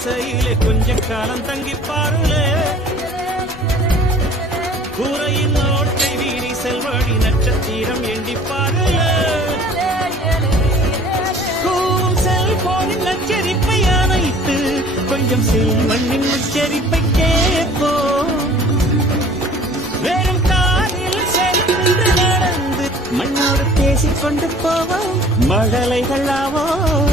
குடிசையிலே கொஞ்ச காலம் தங்கி பாருலே கூரையின் ஓட்டை வீரி செல்வழி நட்சத்திரம் எண்டி பாருலே கூறும் செல்போனின் நச்சரிப்பை அணைத்து கொஞ்சம் செல்வண்ணின் உச்சரிப்பை கேட்போம். வெறும் காதில் சென்று நடந்து மண்ணோடு பேசிக்கொண்டு போவோம். மழலைகள் ஆவோம்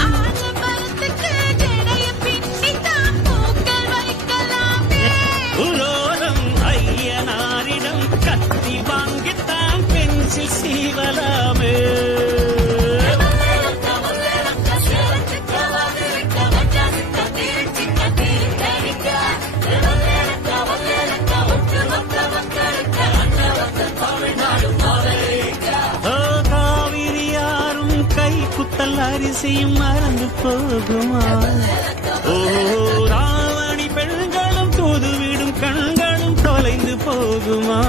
செய்வலாமே குத்தல் அரிசியும் மறந்து போகுமா? ஓ ராவணி பெண்களும் தூது விடும் கண்களும் தொலைந்து போகுமா?